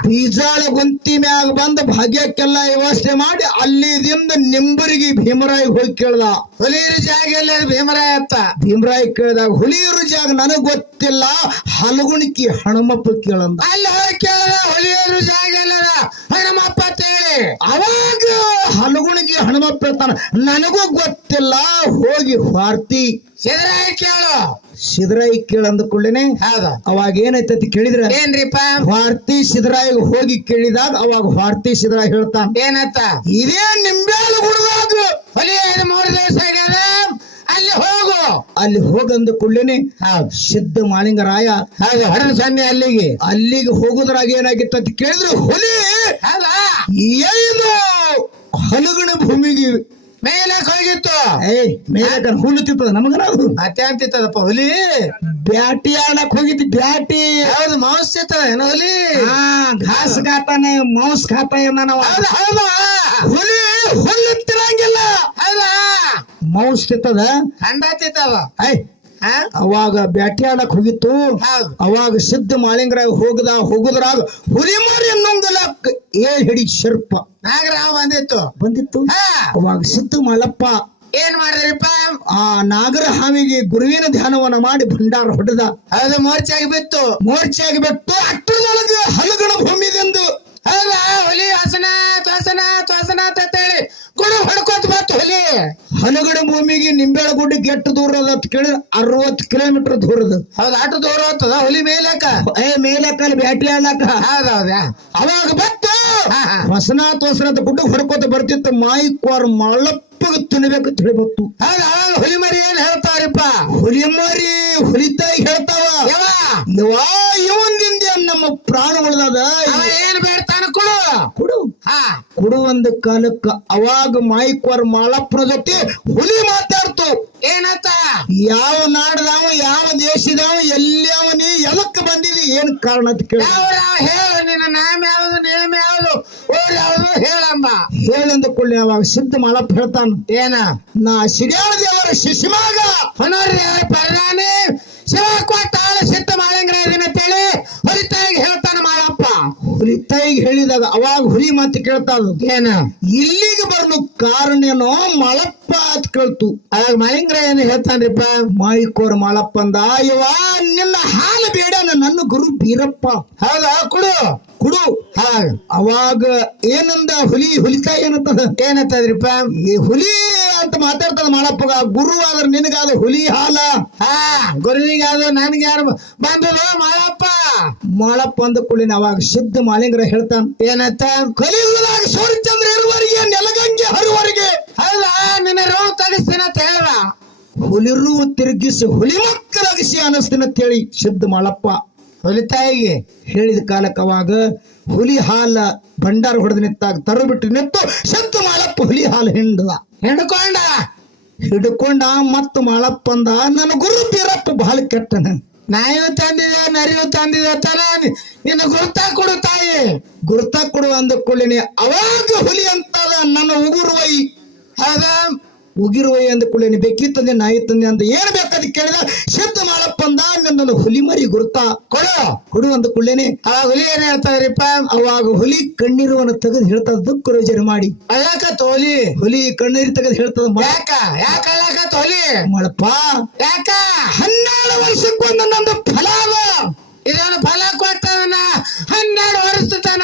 ಬೀಜಾಳ ಗುಂತಿ ಮ್ಯಾಗ ಬಂದ ಭಾಗ್ಯಕ್ಕೆಲ್ಲ ವ್ಯವಸ್ಥೆ ಮಾಡಿ ಅಲ್ಲಿದಿಂದ ನಿಂಬರಿಗೆ ಭೀಮರಾಯಿಗೆ ಹೋಗಿ ಕೇಳ್ದ. ಹುಲಿಯರ ಜಾಗ ಎಲ್ಲ ಭೀಮರಾಯ ಅತ್ತ. ಭೀಮರಾಯಿ ಕೇಳಿದಾಗ ಹುಲಿಯರ ಜಾಗ ನನಗ್ ಗೊತ್ತಿಲ್ಲ, ಹಲಗುಣಿಕಿ ಹಣಮಪ್ಪ ಕೇಳಂದ. ಅಲ್ಲಿ ಹೋಗಿ ಕೇಳಿದ ಹುಲಿಯರ ಜಾಗ ಎಲ್ಲದ ಹಣಮಪ್ಪ ಅಂತ ಹೇಳಿ. ಅವಾಗ ಹಲಗುಣಿಗೆ ಹಣಮಪ್ಪ ಹೇಳ್ತಾನ ನನಗೂ ಗೊತ್ತಿಲ್ಲ, ಹೋಗಿ ವಾರ್ತಿ ಸಿದ್ರಾಯ ಕೇಳು. ಸಿದ್ರಾಯಿ ಕೇಳಂದ ಕೂಡಲೇನೆ ಹೌದ. ಅವಾಗ ಏನೈತಿ ಕೇಳಿದ್ರ ಏನ್ರಿಪ್ಪ ವಾರ್ತಿ ಸಿದ್ರಾಯಿಗೆ ಹೋಗಿ ಕೇಳಿದಾಗ ಅವಾಗ ವಾರ್ತಿ ಸಿದ್ರಾಯಿ ಹೇಳ್ತಾನ ಏನತ್ತ, ಇದೇ ನಿಂಬೆಳು ಗುಡ್ದಾಗ ಹುಲಿ 3 ದಿವಸ ಆಗ್ಯದ, ಅಲ್ಲಿ ಹೋಗು. ಅಲ್ಲಿ ಹೋಗಂದ ಕೂಡಲೇನೆ ಸಿದ್ಧ ಮಾಳಿಂಗರಾಯ ಹೊರ ಸನ್ನೆ ಅಲ್ಲಿಗೆ ಹೋಗುದ್ರಾಗ ಏನಾಗಿತ್ತು ಅಂತ ಕೇಳಿದ್ರು ಹುಲಿ ಹೌದಾ ಏನು ಹಲಗಣ ಭೂಮಿಗೆ ಮೇಲಕ್ ಹೋಗಿತ್ತು. ಮೇಲಕ ಹುಲ್ಲು ತಿತ್ತದ ನಮಗನಾದ್ರು ಮತ್ತೆ ಅಂತಿತ್ತದಪ್ಪ ಹುಲಿ. ಬ್ಯಾಟಿ ಆಡಕ್ ಹೋಗಿದ್ದು ಬ್ಯಾಟಿ. ಹೌದು, ಮಾಂಸ ತಿತ್ತದ ಏನೋ ಹುಲಿ. ಘಾಸ್ ಖಾತಾನೆ ಮಾಂಸ ಖಾತ ನಾವು. ಹೌದಾ, ಹುಲಿ ಹುಲ್ಲು ತಿನ್ನಂಗಿಲ್ಲ, ಹೌದಾ ಮಾಂಸ ತಿತ್ತದ ಖಂಡ ತಿತ್ತದ. ಅವಾಗ ಬ್ಯಾಟಿ ಆಡಕ್ ಹೋಗಿತ್ತು. ಅವಾಗ ಸಿದ್ಧ ಮಾಳಿಂಗರಾಗ ಹೋಗುದ್ರಾಗ ಹುಲಿ ಮಾರಿ ಅನ್ನೊಂಗಲಕ್ ಹಿಡಿ ಶರ್ಪ ನಾಗರಾವ್ ಬಂದಿತ್ತು. ಅವಾಗ ಸಿದ್ಧ ಮಾಳಪ್ಪ ಏನ್ ಮಾಡಿದ್ರಿಪ್ಪ, ಆ ನಾಗರ ಹಾವಿಗೆ ಗುರುವಿನ ಧ್ಯಾನವನ್ನ ಮಾಡಿ ಭಂಡಾರ ಹೊಡೆದ. ಅದು ಮೋರ್ಚಾಗಿ ಬಿತ್ತು. ಅಷ್ಟರದೊಳಗೆ ಹಲಗಣ ಭೂಮಿದೆಂದು ಹೌದಾ ಹುಲಿ ಹಸನ ತ್ವಸನ ತ್ವಸನ ಅಂತೇಳಿ ಗುಡು ಹೊಡ್ಕೋತ ಬತ್ತು ಹುಲಿ. ಹಲಗಡ ಭೂಮಿಗೆ ನಿಂಬೆಳ ಗುಡ್ಡಕ್ಕೆ ಎಷ್ಟು ದೂರ ಅದ ಅಂತ ಕೇಳಿದ್ರೆ 60 ಕಿಲೋಮೀಟರ್ ದೂರದ. ಹೌದು, ಅಷ್ಟು ದೂರ ಹೋಗ್ತದ ಹುಲಿ ಮೇಲಕ್ಕ. ಮೇಲಕ್ಕಲ್ಲಿ ಬ್ಯಾಟಿ ಆಡಕ. ಹೌದೌದಾ, ಅವಾಗ ಬತ್ತು ಹೊಸನಾಥ್ ಹೊಸನಾಥ ಗುಡ್ಡ ಹೊಡ್ಕೋತ ಬರ್ತಿತ್ತು. ಮಾಯಿಕ್ವಾರ್ ಮಳ್ಳಪ್ಪಗ ತಿನ್ಬೇಕಂತ ಹೇಳಿ ಬತ್ತು. ಹೌದು, ಅವಾಗ ಹುಲಿ ಮರಿ ಏನ್ ಹೇಳ್ತಾರಿಪ್ಪ, ಹುಲಿ ಮರಿ ಹುಲಿತಾಯಿ ಹೇಳ್ತಾವ ಯವಾ ಇವಂದಿಂದ ನಮ್ಮ ಪ್ರಾಣ ಉಳ್ದದ, ಏನ್ ಬೇಡ್ತಾನ ಕೊಡು ಕೊಡು ಕೊಡು. ಒಂದು ಕಾಲಕ್ಕ ಅವಾಗ ಮಾಯಿಕ್ವಾರ್ ಮಾಳಪ್ಪನ ಜೊತೆ ಹುಲಿ ಮಾತಾಡ್ತು. ಏನತ್ತ, ಯಾವ ನಾಡದವ ಯಾವ ದೇಶದವ ಎಲ್ಲಿ ಅವನಿ ಎದಕ್ಕೆ ಬಂದಿದಿ ಏನ್ ಕಾರಣ ಅಂತ ಕೇಳ. ಹೇಳು ನಿನ್ನ ನಾಮ ಯಾವುದು ನೇಮ ಯಾವುದು ಊರ್ ಯಾವುದು ಹೇಳಂಬ. ಹೇಳಂದ ಕೊಳ್ಳಿ ಅವಾಗ ಸಿದ್ಧ ಮಾಳಪ್ಪ ಹೇಳ್ತಾನ ಏನ, ನಾ ಸಿರಿಯಾಳ ದೇವರ ಶಿಶುಮಾಗ ಹೊನ್ನೂರು ದೇವರ ಪರದಾನಿ ಶಿವ ಕೊಟ್ಟಾಳ ಸಿದ್ಧ ಮಾಳಿಂಗರಾಯನ ಅಂತೇಳಿ ಹುಲಿತಾಯಿಗೆ ಹೇಳ್ತಾನ ಮಾಳಪ್ಪ. ಹುಲಿತಾಯಿಗೆ ಹೇಳಿದಾಗ ಅವಾಗ ಹುಲಿ ಮಾತು ಕೇಳ್ತಾ ಏನ, ಇಲ್ಲಿಗೆ ಬರ್ಲು ಕಾರಣ ಏನೋ ಮಾಳಪ್ಪ ಅಂತ ಕೇಳ್ತು. ಅವಾಗ ಮಾಳಿಂಗರಾಯನ ಹೇಳ್ತಾನ್ರಿಪ್ಪ, ಮಾಯಿಕೋರ್ ಮಾಳಪ್ಪ ಅಂದ ಯವಾ ನಿನ್ನ ಹಾಲು ಬೇಡ ನನ್ನ ಗುರು ಬೀರಪ್ಪ. ಹೌದಾ, ಕೊಡು ಕೊಡು. ಅವಾಗ ಏನಂದ ಹುಲಿತಾಯಿ ಏನತ್ತದ್ರಿಪ್ಪ, ಈ ಹುಲಿ ಅಂತ ಮಾತಾಡ್ತದ ಮಾಳಪ್ಪಗ. ಗುರು ಆದ್ರ ನಿನಗಾದ ಹುಲಿ ಹಾಲ, ಗುರುವಿಗಾದ ನನ್ಗೆ ಯಾರು ಬಂದದು ಮಾಳಪ್ಪ. ಮಾಳಪ್ಪ ಅಂದ ಕುಳಿನ ಅವಾಗ ಸಿದ್ಧ ಮಾಳಿಂಗರ ಹೇಳ್ತಾನ ಏನತ್ತ, ಕಲಿಯುಗದಾಗ ಸೂರ್ಯಚಂದ್ರ ಇರುವರಿಗೆ ನೆಲಗಂಗೆ ಹರುವರಿಗೆ. ಹೌದಾ, ನಿನ್ನ ರೋಗ ತಡಿಸ್ತೀನ ಅಂತ ಹೇಳ. ಹುಲಿರು ತಿರುಗಿಸಿ ಹುಲಿ ಮಕ್ಕಳಾಗಿಸಿ ಅನಸ್ತೀನ ಅಂತ ಹೇಳಿ ಸಿದ್ಧ ಮಾಳಪ್ಪ ಹುಲಿತಾಯಿಗೆ ಹೇಳಿದ ಕಾಲಕ್ಕೆ ಅವಾಗ ಹುಲಿ ಹಾಲ ಭಂಡಾರ ಹೊಡೆದು ನಿಂತಾಗ ತರು ಬಿಟ್ಟು ನಿಂತು ಸಿದ್ಧ ಮಾಳಪ್ಪ ಹುಲಿ ಹಾಲು ಹಿಡ್ಕೊಂಡ ಮತ್ತು ಮಾಳಪ್ಪ ಅಂದ ನನ್ನ ಗುರು ಬೀರಪ್ಪ ಬಹಳ ಕೆಟ್ಟನ. ನಾಯಿಯು ತಂದಿದೆ ನರಿಯು ತಂದಿದೆ ತರ ನಿನ್ನ ಗುರ್ತಾ ಕೊಡು ತಾಯಿ. ಗುರ್ತಾ ಕೊಡು ಅಂದ ಕೊಳ್ಳಿನಿ ಅವಾಗ ಹುಲಿ ಅಂತದ ನನ್ನ ಉಗುರುವೈ. ಹೌದಾ, ಉಗಿರುವೈ ಅಂದ ಕೊಳ್ಳಿನಿ ಬೆಕ್ಕಿ ತಂದೆ ನಾಯಿ ತಂದೆ ಅಂತ ಏನ್ ಬೇಕಂತ ಕೇಳಿದ ಸಿದ್ಧ ಮಾಳಪ್ಪ ಅಂದ ನನ್ನ ಹುಲಿ ಮರಿ ಗುರ್ತಾ ಕೊಡು ಅಂದ ಕೊಳ್ಳೇನೆ. ಆ ಹುಲಿ ಏನ್ ಹೇಳ್ತಾವ್ರಿಪ್ಪ, ಅವಾಗ ಹುಲಿ ಕಣ್ಣೀರುವನ್ನು ತೆಗೆದು ಹೇಳ್ತದ ದುಃಖ ರೋಜನೆ ಮಾಡಿ ಅಳ್ಳಾಕತ್ ಹುಲಿ ಕಣ್ಣೀರು ತೆಗೆದು ಹೇಳ್ತದ ಯಾಕ ಅಳ್ಳಾಕತ್ ಹುಲಿ ಮಳಪ್ಪ ಯಾಕ 12 ವರ್ಷಕ್ಕೊಂದು ನಂದು ಫಲ ಅದ. ಇದನ್ನು ಫಲ ಕೊಟ್ಟವನ 12 ವರ್ಷ ತನ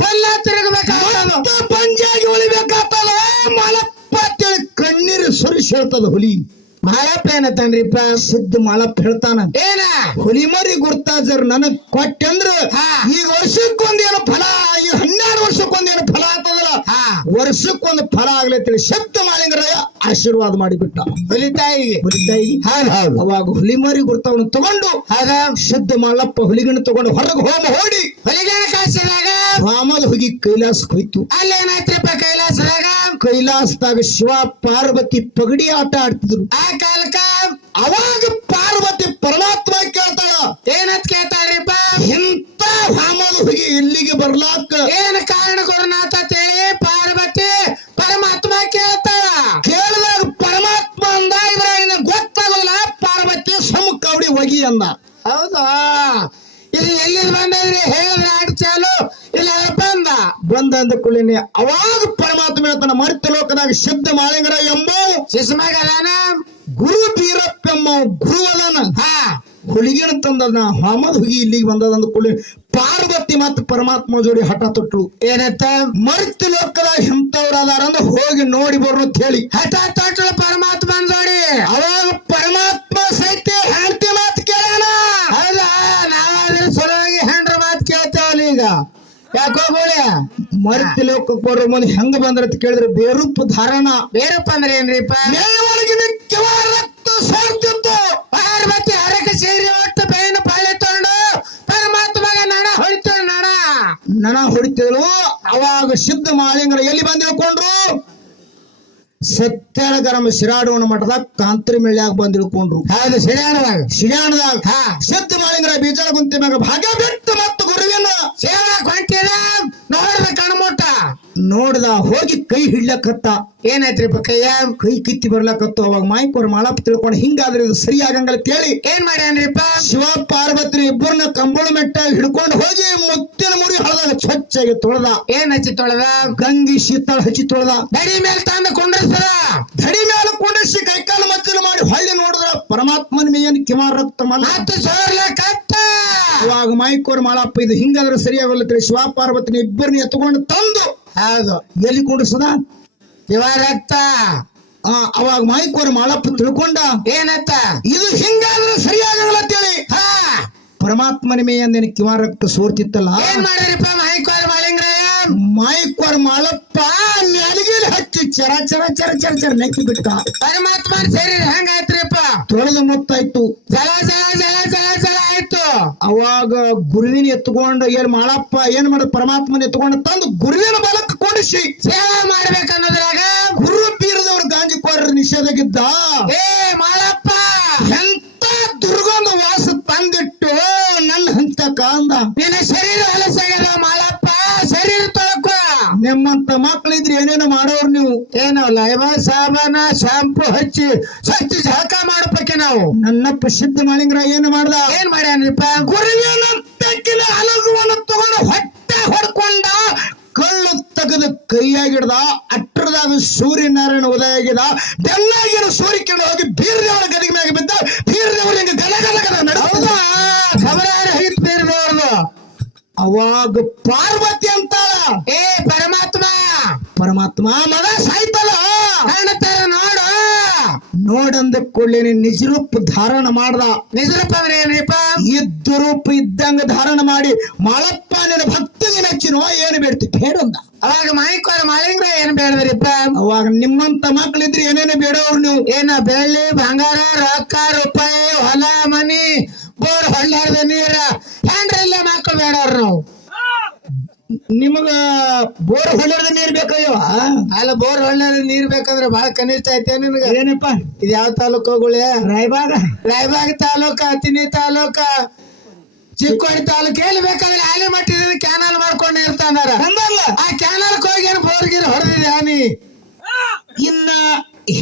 ಕೊಲ್ಲ ತಿರುಗಬೇಕಾಗ್ತದ, ಪಂಜಾಗಿ ಉಳಿಬೇಕಾಗ್ತದ ಮಳಪ್ಪ ಅಂತೇಳಿ ಕಣ್ಣೀರು ಸುರಿಸಿ ಹೇಳ್ತದ ಹುಲಿ. ಮಾಳಪ್ಪ ಏನತ್ತನ್ರಿಪ್ಪ, ಸಿದ್ಧ ಮಾಳಪ್ಪ ಹೇಳ್ತಾನ ಏನ ಹುಲಿ ಮರಿ ಗುರ್ತಾಜರ್ ನನಗ್ ಕೊಟ್ಟಂದ್ರ ಈಗ ವರ್ಷಕ್ಕೊಂದೇನು ಫಲ, ಈಗ 12 ವರ್ಷಕ್ಕೊಂದೇನು ಫಲ ಆಗ್ತದಲ್ಲ ವರ್ಷಕ್ಕೊಂದು ಫಲ ಆಗ್ಲೈತಿ ಶಬ್ದ ಮಾಳಿಂಗರಾಯ ಆಶೀರ್ವಾದ ಮಾಡಿಬಿಟ್ಟ ಹುಲಿತಾಯಿಗೆ ಹೌದು ಹೌದು. ಅವಾಗ ಹುಲಿ ಮರಿ ಗುರ್ತಾವನ್ನ ತಗೊಂಡು ಶುದ್ಧ ಮಾಳಪ್ಪ ಹುಲಿಗಣ್ಣ ತಗೊಂಡು ಹೊರಗೆ ಹೋಮ ಹೂಡಿ ಹುಲಿಗಣ ಕಾಸಿದಾಗ ಆಮೇಲೆ ಹೋಗಿ ಕೈಲಾಸಕ್ಕೆ ಹೋಯ್ತು. ಅಲ್ಲೇನಾಯ್ತ್ರಪ್ಪ ಕೈಲಾಸದಾಗ? ಕೈಲಾಸದಾಗ ಶಿವ ಪಾರ್ವತಿ ಪಗಡಿ ಆಟ ಆಡ್ತಿದ್ರು. ಆ ಕಾಲಕ್ಕ ಅವಾಗ ಪಾರ್ವತಿ ಪರಮಾತ್ಮ ಕೇಳ್ತಾಳ, ಏನಂತ ಕೇಳ್ತಾಳ್ರಿಪ್ಪ? ಇಂತ ಹಾಮದ ಹೋಗಿ ಇಲ್ಲಿಗೆ ಬರ್ಲಾಕ ಏನ್ ಕಾರಣ ಗುರುನಾಥ ಅಂತೇಳಿ ಪಾರ್ವತಿ ಪರಮಾತ್ಮ ಕೇಳ್ತಾಳ. ಕೇಳಿದಾಗ ಪರಮಾತ್ಮ ಅಂದ ಇದ್ರಾಗ ಗೊತ್ತಾಗೋದಿಲ್ಲ. ಪಾರ್ವತಿ ಸಮುಖವಡಿ ಹೋಗಿ ಅಂದ. ಹೌದಾ? ಇದು ಎಲ್ಲಿಂದ ಬಂದ್ರಿ ಹೇಳಿದ್ರೆ ಆಟ ಚಾಲು ಇಲ್ಲ ಬಂದ ಅಂದಕೊಳ್ಳೇನೆ ಅವಾಗ ಪರಮಾತ್ಮ ಹೇಳ್ತಾನ, ಮರ್ತ ಲೋಕದಾಗ ಶಬ್ದ ಮಾಳಿಂಗರ ಎಂಬ ಶಿಶುಮಗ ಅದಾನ, ಗುರು ಬೀರಪ್ಪ ಎಂಬ ಗುರು ಅದಾನ. ಹಾ ಹುಲಿಗಿನ ತಂದದ ಹಾಮದ್ ಹುಗಿ ಇಲ್ಲಿಗೆ ಬಂದದ ಅಂದ್ಕೊಳ್ಳಿ. ಪಾರ್ವತಿ ಮತ್ತು ಪರಮಾತ್ಮ ಜೋಡಿ ಹಠ ತೊಟ್ರು. ಏನತ್ತ? ಮರ್ತ ಲೋಕದಾಗ ಎಂತವ್ರ ಅದಾರ ಅಂದ್ರೆ ಹೋಗಿ ನೋಡಿ ಬರ್ರು ಅಂತ ಹೇಳಿ ಹಠ ತೊಟ್ರು ಪರಮಾತ್ಮ ಜೋಡಿ. ಅವಾಗ ಪರಮಾತ್ಮ ಸಹಿತ ಹೆಂಡತಿ ಮಾತು ಕೇಳೋಣ. ಹೌದಾ? ನಾವಾದ್ರೆ ಸಲುವಾಗಿ ಹೆಂಡ್ರ ಮಾತು ಕೇಳ್ತೇವಲ್ಲ ಈಗ. ಯಾಕೋ ಗೋಳಿ ಮರ್ತ ಲೋಕಕ್ಕೆ ಬರೋ ಮುಂದೆ ಹೆಂಗ ಬಂದ್ರ ಅಂತ ಕೇಳಿದ್ರೆ ಬೇರೂಪ ಧಾರಣ. ಬೇರಪ್ಪ ಅಂದ್ರೆ ಏನ್ರಿಪ್ಪ? ಮೇಲ್ವರೆಗಿನ ಕೆವಾರ ರಕ್ತ ಸೋರ್ತಿತ್ತು. ಪಾರ್ವತಿ ಹರಕ ಸೇರಿ ಒಟ್ಟು ಬೇನ ಪಾಳೆ ತಗೊಂಡು ಪರಮಾತ್ಮಗ ನಡ ಹೊಡಿತು. ನನ ಹೊಡಿತಿದ್ರು. ಅವಾಗ ಸಿದ್ಧ ಮಾಳಿಂಗರ ಎಲ್ಲಿ ಬಂದು ಇಳ್ಕೊಂಡ್ರು? ಸತ್ಯನಗರಮ ಶಿರಾಡೋಣ ಮಠದಾಗ ಕಾಂತ್ರಿ ಮೆಳ್ಯಾಗ ಬಂದು ಇಳ್ಕೊಂಡ್ರು. ಹೌದು, ಶಿರಾಣದಾಗ ಸಿದ್ಧ ಮಾಳಿಂಗರ ಬೀಜ ಕುಂತಿ ಮ್ಯಾಗ ಭಾಗ ಬಿಟ್ಟು ಮತ್ತು ಗುರುವಿನ ಸೇವಾ ಕೊಂಟಿದ ನೋಡ್ದ ಕಣ್ಮುಟ್ಟ ನೋಡ್ದ ಹೋಗಿ ಕೈ ಹಿಡ್ಲಕತ್ತ. ಏನಾಯ್ತ್ರಿಪ್ಪ ಕೈಯ? ಕೈ ಕಿತ್ತಿ ಬರ್ಲಕತ್ತು. ಅವಾಗ ಮಾಯ್ಕೋರ್ ಮಾಳಪ್ಪ ತಿಳ್ಕೊಂಡು ಹಿಂಗಾದ್ರೆ ಇದು ಸರಿ ಆಗಂಗಲ್ಲ ಕೇಳಿ ಏನ್ ಮಾಡ್ಯಾನ್ರಿಪ್ಪ? ಶಿವ ಪಾರ್ವತಿ ಇಬ್ಬರನ್ನ ಕಂಬಳ ಮೆಟ್ಟ ಹಿಡ್ಕೊಂಡು ಹೋಗಿ ಮುತ್ತಿನ ಮುರಿ ಹೊಳದಾಗ ಸ್ವಚ್ಛಾಗಿ ತೊಳೆದ. ಏನ್ ಹಚ್ಚಿ ತೊಳೆದ? ಗಂಗಿ ಶೀತಳ ಹಚ್ಚಿ ತೊಳೆದ. ದಡಿ ಮೇಲೆ ತಂದು ಕುಂಡ್ರಸದ. ದಡಿ ಮೇಲೆ ಕುಂಡಿಸಿ ಕೈಕಾಲು ಮಜ್ಜಲು ಮಾಡಿ ಹೊಳ್ಳಿ ನೋಡಿದ್ರ ಪರಮಾತ್ಮನ ಮೇಯನ್ ಕಿಮಾರ ರಕ್ತ ಮಲ್ಲ ಹತ್ತು ಸೋರ್ಲ ಕತ್ತ. ಅವಾಗ ಮಾಯ್ಕೋರ್ ಮಾಳಪ್ಪ ಇದು ಹಿಂಗಾದ್ರೆ ಸರಿಯಾಗಲ್ಲ ಶಿವ ಪಾರ್ವತಿನ ಇಬ್ಬರನ್ನ ಎತ್ಕೊಂಡು ತಂದು ಹೌದು ಎಲ್ಲಿ ಕುಂಡಿಸದ? ಶಿವ ರಕ್ತ. ಅವಾಗ ಮಾಯ್ಕೋರ್ ಮಾಳಪ್ಪ ತಿಳ್ಕೊಂಡ ಏನತ್ತ? ಇದು ಹಿಂಗಾದ್ರೆ ಸರಿಯಾಗಲ್ಲ ಅಂತೇಳಿ ಪರಮಾತ್ಮನ ಮೇಯಂದೇನು ಕಿಮಾರ ರಕ್ತ ಸೋರ್ತಿತ್ತಲ್ಲ. ಏನ್ ಮಾಡಿದ್ರಿಪ್ಪ ಮಾಯಿಕೋರ್ ಮಾಳಿಂಗ್ರಾಯ? ಮಾಯ್ಕೋರ್ ಮಾಳಪ್ಪ ನೆಲಗಿಲಿ ಹಚ್ಚಿ ಚರ ಚರ ಚರ ಚರ ಚರ ನೆಕ್ಕಿ ಬಿಟ್ಟ. ಪರಮಾತ್ಮನ ಶರೀರ ಹೆಂಗ ಆಯ್ತ್ರಿಪ್ಪ? ತೊಳೆದು ಮುತ್ತಾಯ್ತು. ಜಲ ಜಲ ಜಲ ಜಲ ಜಲ ಆಯ್ತು. ಅವಾಗ ಗುರುವಿನ ಎತ್ಕೊಂಡು ಏನ್ ಮಾಳಪ್ಪ ಏನ್ ಮಾಡ ಪರಮಾತ್ಮನ ಎತ್ಕೊಂಡು ತಂದು ಗುರುವಿನ ಬಲಕ್ಕೆ ಕೊಡಿಸಿ ಸೇವಾ ಮಾಡ್ಬೇಕನ್ನೋದ್ರಾಗ ಗುರು ಬೀರದವ್ರ ಗಾಂಜಿಕೋರ ನಿಷೇಧಾಗಿದ್ದ. ಏ ಮಾಳಪ್ಪ, ಎಂತ ದುರ್ಗಂಧ ವಾಸ ತಂದಿಟ್ಟು ನನ್ನ ಹಂತ ಕಾಂದ. ನಿನ್ನ ಶರೀರ ಹೊಲಸಾಗ್ಯದ ಮಾಳಪ್ಪ, ಶರೀರ ತೊಳಕೋ. ನಿಮ್ಮಂತ ಮಕ್ಳಿದ್ರಿ ಏನೇನೋ ಮಾಡೋರು ನೀವು. ಏನು ಲೈವ ಸಾಬಾನ ಶಾಂಪು ಹಚ್ಚಿ ಸ್ವಚ್ಛ ಜಳಕ ಮಾಡ್ಬೇಕೆ ನಾವು. ನನ್ನಪ್ಪ ಸಿದ್ಧ ಮಾಳಿಂಗ್ರ ಏನು ಮಾಡ್ದ? ಏನ್ ಮಾಡ್ಯಾನ್ರಿಪ್ಪ? ಗುರುವಿನ ತೆಕ್ಕಿನ ಅಲಗುವನ್ನು ತಗೊಂಡು ಹೊಟ್ಟೆ ಹೊಡ್ಕೊಂಡ. ಕಳ್ಳು ತೆಗೆದು ಕೈಯಾಗಿಡ್ದ. ಅಟ್ರದಾಗ ಸೂರ್ಯನಾರಾಯಣ ಉದಯ ಆಗಿದ. ಬೆನ್ನಾಗಿನ ಸೂರ್ಯಕಿರಣ ಹೋಗಿ ಬೀರದೇವರ ಗದಿಗೆ ಮ್ಯಾಗ ಬಿದ್ದ. ಬೀರದೇವರು ಹಿಂಗ ಗದ ಗದ ಗದ ನಡೆದ. ಖಬರಾರ ಹಿಟ್ ಬೀರದೇವ್ರದು. ಅವಾಗ ಪಾರ್ವತಿ ಅಂತಾಳ, ಏ ಪರಮಾತ್ಮ, ಪರಮಾತ್ಮ ಮಗ ಸಾಯ್ತಲ್ಲ ಕಾಣುತ್ತಾರ ನೋಡು. ನೋಡಂದ ಕೂಡಲೇ ನಿಜ ರೂಪ ಧಾರಣ ಮಾಡ್ದ. ನಿಜ ರೂಪ ಅಂದ್ರೆ ಏನ್ರಿಪ್ಪ? ಇದ್ದ ರೂಪ ಇದ್ದಂಗ ಧಾರಣ ಮಾಡಿ ಮಾಳಪ್ಪ ನಿನ್ನ ಭಕ್ತಿಗೆ ಮೆಚ್ಚಿನೋ ಏನು ಬೇಡ್ತಿ ಬೇಡಂದ. ಅವಾಗ ಮಾಯಿಕೋರ ಮಾಳಿಂಗ್ರ ಏನ್ ಬೇಡದ್ರಿಪ್ಪ? ಅವಾಗ ನಿಮ್ಮಂತ ಮಕ್ಳಿದ್ರಿ ಏನೇನು ಬೇಡವ್ರು ನೀವು. ಏನ ಬೆಳ್ಳಿ ಬಂಗಾರ ರೊಕ್ಕ ರೂಪಾಯಿ ಹೊಲ ಮನಿ ಬೋರ್ ಹೊಳ್ಳಾರ್ದ ನೀರ ಹೆಂಡ್ರಿಲ್ಲ ಮಕ್ಕಳು ಬೇಡವ್ರು ನಾವು. ನಿಮಗ ಬೋರ್ ಹೊಳ್ಳದ ನೀರ್ ಬೇಕಯ್ಯೋ? ಅಲ್ಲ, ಬೋರ್ ಹೊಳ್ಳಾರ್ದ ನೀರ್ ಬೇಕಂದ್ರೆ ಬಹಳ ಕನಿಷ್ಠ ಐತೆ ನಿನಗ. ಏನಪ್ಪ ಇದು ಯಾವ ತಾಲೂಕು ಹೋಗುಳೆ? ರಾಯಬಾಗ. ರಾಯಬಾಗ ತಾಲೂಕ, ಹತ್ತಿನಿ ತಾಲೂಕ, ಚಿಕ್ಕೋಡಿ ತಾಲೂಕು. ಎಲ್ಲಿ ಬೇಕಾದ್ರೆ ಆಲಿ ಮಟ್ಟಿದ ಕ್ಯಾನಲ್ ಮಾಡ್ಕೊಂಡು ಇರ್ತಾನ. ಆ ಕ್ಯಾನಲ್ಗೆ ಹೋಗಿ ಏನು ಬೋರ್ಗಿರ್ ಹೊಡೆದಿದೆ ನೀ? ಇನ್ನ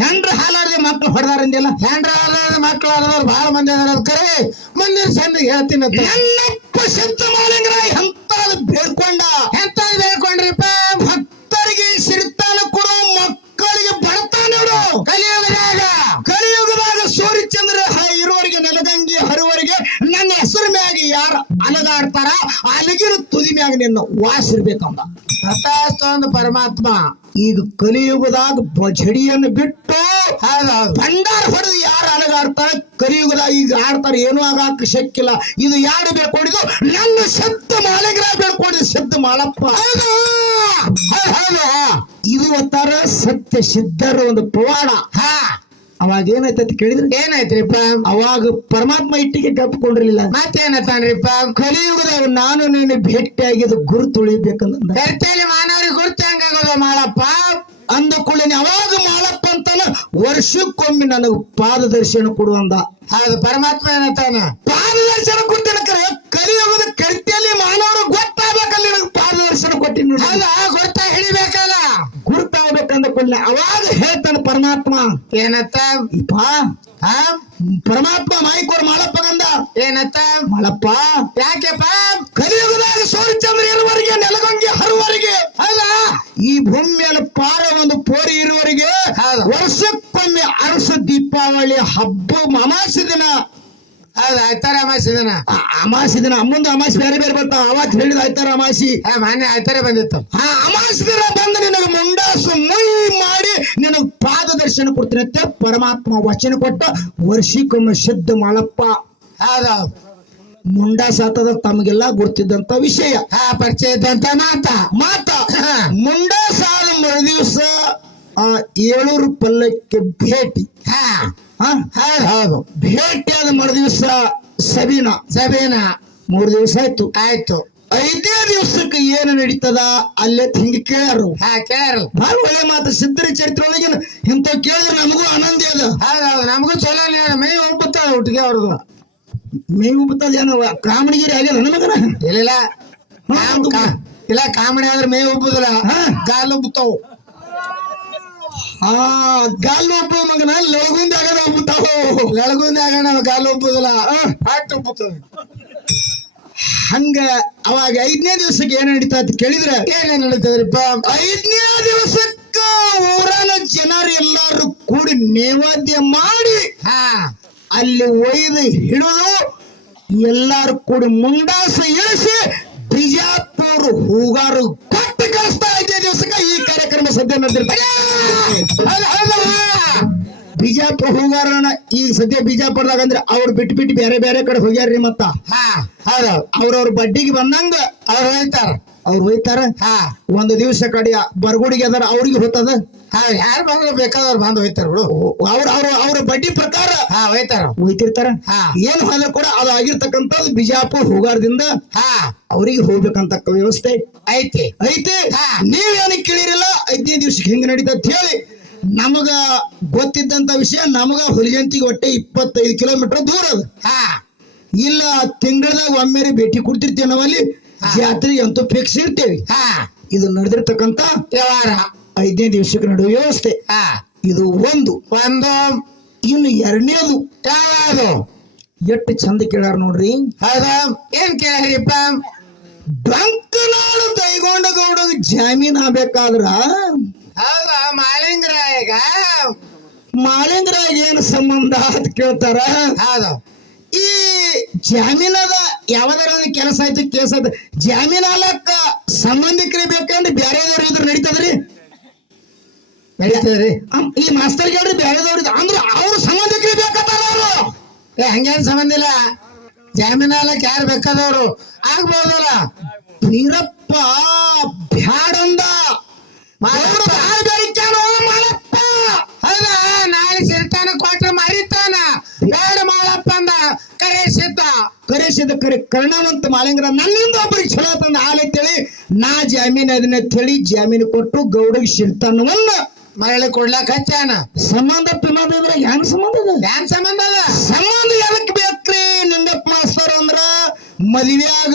ಹೆಂಡ್ರ ಹಾಲಾರ್ದೆ ಮಕ್ಳು ಹೊಡೆದಾರಂದಿಲ್ಲ. ಹೆಂಡ್ರ ಹಾಲಾರ್ದ ಮಕ್ಳು ಹೊಡೆದವ್ರು ಬಹಳ ಮಂದಿ ಅದಾರ. ಕರೆ ಮುಂದಿನ ಸಂದಿಗೆ ಹೇಳ್ತೀನಿ. ನನ್ನಪ್ಪ ಸಿದ್ಧ ಮಾಳಿಂಗ್ರ ಎಂತಾದ್ ಬೇಡ್ಕೊಂಡ. ಎಂತಾದ್ ಬೇಡ್ಕೊಂಡ್ರಿಪ್ಪ? ಭಕ್ತರಿಗೆ ಸಿರಿತಾನ ಕೊಡು, ಮಕ್ಕಳಿಗೆ ಬರ್ತಾನ ನೋಡು. ಕಲಿಯುಗದಾಗ ಸೂರ್ಯಚಂದ್ರ ಇರುವವರಿಗೆ ನೆಲಗಂಗಿ ಹರುವವರಿಗೆ ನನ್ನ ಹೆಸರು ಮ್ಯಾಗ ಯಾರು ಅಲಗಾಡ್ತಾರ ಅಲಗಿನ ತುದಿ ಮ್ಯಾಗ ನಿನ್ನ ವಾಸಿರ್ಬೇಕಂದ ಒಂದು ಪರಮಾತ್ಮ. ಈಗ ಕಲಿಯುಗದಾಗ ಬಜಡಿಯನ್ನು ಬಿಟ್ಟು ಹೌದೌದು ಭಂಡಾರ ಹೊಡೆದು ಯಾರು ಅಲಗಾಡ್ತಾರ ಕಲಿಯುಗದಾಗ ಈಗ ಆಡ್ತಾರ. ಏನೂ ಆಗಾಕ ಶಕ್ಕಿಲ್ಲ. ಇದು ಯಾರು ಬೇಡ್ಕೊಂಡಿದ್ದು? ನನ್ನ ಸಿದ್ಧ ಮಾಳಿಂಗ್ರ ಬೇಡ್ಕೊಂಡಿದ್ದು ಸಿದ್ಧ ಮಾಳಪ್ಪ. ಹೌದು ಹೌದು. ಇದು ಒತ್ತಾರ ಸತ್ಯ ಸಿದ್ಧರ ಒಂದು ಪವಾಡ. ಹಾ ಅವಾಗ ಏನಾಯ್ತಂತ ಕೇಳಿದ್ರೆ ಏನಾಯ್ತ್ರಿಪ್ಪ? ಅವಾಗ ಪರಮಾತ್ಮ ಇಟ್ಟಿಗೆ ಕಪ್ಪಿಕೊಂಡಿರ್ಲಿಲ್ಲ. ಮತ್ತೇನತ್ತಾನ್ರಿಪ್ಪ? ಕಲಿಯುಗದಾಗ ನಾನು ನೀನು ಭೇಟಿಯಾಗಿದ್ದು ಗುರುತು ಉಳಿಬೇಕಂದ ಕರ್ತೇಲಿ ಮಾನವ್ರಿಗೆ ಗುರುತು ಹೆಂಗಾಗೋದು ಮಾಳಪ್ಪ? ಅಂದ ಕೂಡಲೇ ಅವಾಗ ಮಾಳಪ್ಪ ಅಂತಾನ ವರ್ಷಕ್ಕೊಮ್ಮೆ ನನಗೆ ಪಾದದರ್ಶನ ಕೊಡುವಂದ. ಹೌದು, ಪರಮಾತ್ಮ ಏನತ್ತಾನ? ಪಾದದರ್ಶನ ಕೊಡ್ತೇನೆ. ಕಲಿಯುಗದ ಕರ್ತಿಯಲ್ಲಿ ಮಾನವರು ಗೊತ್ತಾಗಬೇಕಲ್ಲಿ ನನಗೆ ಪಾದದರ್ಶನ ಕೊಟ್ಟಿನಿ. ಹೌದಾ, ಗೊತ್ತಾ ಹಿಡಿಬೇಕಲ್ಲ, ಗುರುತಾಗಬೇಕಂದ ಕೂಡಲೇ ಅವಾಗ ಹೇಳ್ತಾನೆ ಪರಮಾತ್ಮ ಏನತ್ತ? ಇಪ್ಪ ಹಾ ಪರಮಾತ್ಮ ಮಾಯಿಕೋರ್ ಮಾಳಪ್ಪಗಂದ ಏನತ್ತ? ಮಾಳಪ್ಪ ಯಾಕೆಪ್ಪ? ಕಲಿಯುಗದಾಗ ಸೂರ್ಯಚಂದ್ರ ಇರುವವರೆಗೆ ನೆಲಗಂಗೆ ಹರುವವರೆಗೆ ಹೌದಾ, ಈ ಭೂಮಿ ಮೇಲೆ ಪಾರ ಒಂದು ಪೋರಿ ಇರುವವರೆಗೆ ಹೌದು. ವರ್ಷಕ್ಕೊಮ್ಮೆ ಅರಸ ದೀಪಾವಳಿ ಹಬ್ಬ ಅಮಾವಾಸ್ಯ ದಿನ. ಹೌದು, ಆಯ್ತಾರ ಅಮಾಸಿ ದಿನ. ಅಮಾವಾಸ್ಯ ದಿನ ಮುಂದೆ ಅಮಾವಾಸ್ಯ ಬೇರೆ ಬೇರೆ ಬರ್ತಾವ. ಅವತ್ತು ಹೇಳಿದ ಆಯ್ತಾರ ಅಮಾವಾಸಿ. ಮಾನ್ಯ ಆಯ್ತಾರ ಬಂದಿತ್ತು. ಅಮಾವಾಸ್ಯ ದಿನ ಬಂದು ನಿನಗೆ ಮುಂಡಾಸು ಮುಯ್ ಮಾಡಿ ನಿನಗೆ ಪಾದದರ್ಶನ ಕೊಡ್ತೀನಿ ಅಂತ ಪರಮಾತ್ಮ ವಚನ ಕೊಟ್ಟ ವರ್ಷಕ್ಕೊಮ್ಮೆ ಸಿದ್ಧ ಮಾಳಪ್ಪ. ಹೌದು, ಮುಂಡಾಸ ಆತದ ತಮಗೆಲ್ಲ ಗುರ್ತಿದ್ದಂತ ವಿಷಯ. ಪರಿಚಯ ಇದ್ದಂತ ಮಾತ. ಮುಂಡಾಸ ಆದ ಮರುದಿವಸ ಏಳೂರು ಪಲ್ಲಕ್ಕೆ ಭೇಟಿ. ಹೌದು, ಭೇಟಿಯಾದ ಮರುದಿವಸ ಸಬೀನ. 3 ದಿವಸ ಆಯ್ತು. ಆಯ್ತು. 5ನೇ ದಿವಸಕ್ಕೆ ಏನು ನಡೀತದ ಅಲ್ಲೇ ಹಿಂಗ ಕೇಳ್ಯಾರು. ಕೇಳಾರಲ್ಲ. ಬಹಳ ಒಳ್ಳೆ ಮಾತು. ಸಿದ್ಧರ ಚರಿತ್ರೆ ಒಳಗಿನ ಇಂಥ ಕೇಳಿದ್ರೆ ನಮಗೂ ಆನಂದ ಅದ. ಹೌದೌದು, ನಮಗೂ ಚಲೋ ಮೈ ಒಪ್ಪುತ್ತಾಳ ಒಟ್ಟಿಗೆ ಅವ್ರದ್ದು. ಮೇವು ಬತ್ತದ ಏನೋ ಕಾಮಣಿಗಿರಿ ಆಗ್ಯದ ನಮಗನ ಇಲ್ಲ ಇಲ್ಲ, ಕಾಮಣಿ ಆದ್ರೆ ಮೈ ಒಪ್ಪುದಿಲ್ಲ, ಗಾಲು ಒಪ್ಪುತ್ತಾವು. ಗಾಲು ಒಬ್ಬ ಮಗನ ಲಳಗುಂದ ಆಗದ ಒಬ್ಬತಾವ. ಲಳಗುಂದಾಗ ನಾವು ಗಾಲು ಒಪ್ಪುದಿಲ್ಲ, ಹಾಟ್ ಒಪ್ಪುತ್ತದೆ. ಹಂಗ ಅವಾಗ 5ನೇ ದಿವಸಕ್ಕೆ ಏನ್ ನಡೀತಾ ಅಂತ ಕೇಳಿದ್ರೆ ಏನೇನ್ ನಡೀತದ್ರಿಪ್ಪ? 5ನೇ ದಿವಸಕ್ಕ ಊರನ ಜನರು ಎಲ್ಲಾರು ಕೂಡಿ ನೈವೇದ್ಯ ಮಾಡಿ ಅಲ್ಲಿ ಒಯ್ದು ಹಿಡಿದು ಎಲ್ಲಾರು ಕೂಡಿ ಮುಂಡಾಸ ಇಳಿಸಿ ಬಿಜಾಪುರ ಹೂಗಾರು ಕೊಟ್ಟು ಕಳಿಸ್ತಾ 5ನೇ ದಿವಸಕ್ಕೆ ಈ ಕಾರ್ಯಕ್ರಮ ಸದ್ಯ ನಡೆದಿರ್ತಾರೆ. ಬಿಜಾಪುರ ಹೂಗಾರನ ಈಗ ಸದ್ಯ ಬಿಜಾಪುರದಾಗ ಅಂದ್ರೆ ಅವ್ರು ಬಿಟ್ಟು ಬಿಟ್ಟು ಬೇರೆ ಬೇರೆ ಕಡೆ ಹೋಗ್ಯಾರ್ರಿ. ಮತ್ತ ಅವ್ರವ್ರ ಬಡ್ಡಿಗೆ ಬಂದಂಗ ಅವ್ರು ಹೋಯ್ತಾರ. ಒಂದು ದಿವಸ ಕಡೆ ಬರಗುಡಿಗೆ ಅದಾರ ಅವ್ರಿಗೆ ಹೋಗ್ತದ. ಯಾರು ಬಂದ್ರು ಬೇಕಾದವ್ರು ಬಂದು ಹೋಯ್ತಾರ ಬಿಡು. ಅವ್ರ ಬಡ್ಡಿ ಪ್ರಕಾರ ಹೋಯ್ತಿರ್ತಾರ. ಏನ್ ಹೋದ್ರೆ ಕೂಡ ಅದು ಆಗಿರ್ತಕ್ಕಂಥದ್ದು ಬಿಜಾಪುರ ಹೂಗಾರದಿಂದ ಅವ್ರಿಗೆ ಹೋಗ್ಬೇಕಂತ ವ್ಯವಸ್ಥೆ ಐತಿ. ನೀವೇನು ಕೇಳಿರಿಲ್ಲ. 5ನೇ ದಿವಸಕ್ಕೆ ಹಿಂಗ ನಡೀತ ಅಂತ ಹೇಳಿ ನಮಗ ಗೊತ್ತಿದ್ದಂತ ವಿಷಯ. ನಮಗ ಹುಲಿಗಂತಿಗೆ ಒಟ್ಟೆ 25 ಕಿಲೋಮೀಟರ್ ದೂರ ಅದ. ಇಲ್ಲ ತಿಂಗಳದಾಗ ಒಮ್ಮೆರೆ ಭೇಟಿ ಕೊಡ್ತಿರ್ತೇವೆ ನಾವಲ್ಲಿ. ಜಾತ್ರೆ ಅಂತೂ ಫಿಕ್ಸ್ ಇರ್ತೇವೆ. ಇದು ನಡೆದಿರ್ತಕ್ಕಂತ ವ್ಯವಹಾರ 5ನೇ ದಿವಸಕ್ಕೆ ನಡುವ ವ್ಯವಸ್ಥೆ. ಇದು ಒಂದು. ಇನ್ನು 2ನೇದು ಯಾವ್ದು? ಎಷ್ಟು ಚಂದ ಕೇಳಾರ ನೋಡ್ರಿ. ಹೌದಾ, ಏನ್ ಕೇಳಿಪ್ಪ? ಡಂಕನಾಳು ಕೈಗೊಂಡ ಗೌಡ ಜಾಮೀನ್ ಆಗ್ಬೇಕಾದ್ರ ಹೌದಾ, ಮಾಳಿಂಗರಾಗ ಏನ್ ಸಂಬಂಧ ಅಂತ ಕೇಳ್ತಾರ. ಹೌದು, ಈ ಜಾಮೀನದ ಯಾವ್ದಾರ ಒಂದು ಕೆಲಸ ಆಯ್ತು, ಕೇಸ್ ಆಯ್ತು, ಜಾಮೀನ್ ಆಲಕ್ಕ ಸಂಬಂಧಿಕರೇ ಬೇಕಂದ್ರೆ ಬ್ಯಾರೆದವ್ರು ಇದ್ರು ನಡೀತದ್ರಿ. ಈ ಮಾಸ್ತರ್ ಹೇಳ್ರಿ ಬ್ಯಾರೆದವ್ರು ಅಂದ್ರೆ ಅವ್ರು ಸಂಬಂಧಿಕರೇ ಬೇಕತ್ತಾರ. ಅವರು ಹಂಗೇನ್ ಸಂಬಂಧ ಇಲ್ಲ, ಜಾಮೀನ್ ಆಲಕ್ ಯಾರು ಬೇಕಾದವ್ರು ಆಗ್ಬೋದಲ್ಲ. ವೀರಪ್ಪ ಬ್ಯಾಡಂದ ಮಾಳಪ್ಪ ನಾಳೆ ಸಿರ್ತಾನ ಕೊಟ್ರ ಮರಿತಾನ. ಬೇಡ ಮಾಳಪ್ಪ ಅಂದ ಕರೆಸಿದ ಕರ್ಣವಂತ ಮಾಳಿಂಗರ ನನ್ನಿಂದ ಒಬ್ಬರಿಗೆ ಚಲೋ ತಂದ ಹಾಲೈತೇಳಿ ನಾ ಜಾಮೀನ್ ಅದನ್ನ ಹೇಳಿ ಜಾಮೀನು ಕೊಟ್ಟು ಗೌಡಿಗೆ ಸಿರ್ತಾನವನ್ನ ಮರಳಿ ಕೊಡ್ಲಾಕ ಹಚ್ಚಾನ. ಸಂಬಂಧ ಪಿಮಂದ ಇದ್ರೆ ಏನ್ ಸಂಬಂಧ ಅದ? ಏನ್ ಸಂಬಂಧ ಅದ? ಸಂಬಂಧ ಎದಕ್ ಬೇಕ್ರಿ ನಿಂಗಪ್ಪ ಮಾಸ್ತರ್ ಅಂದ್ರ ಮದುವೆಯಾಗ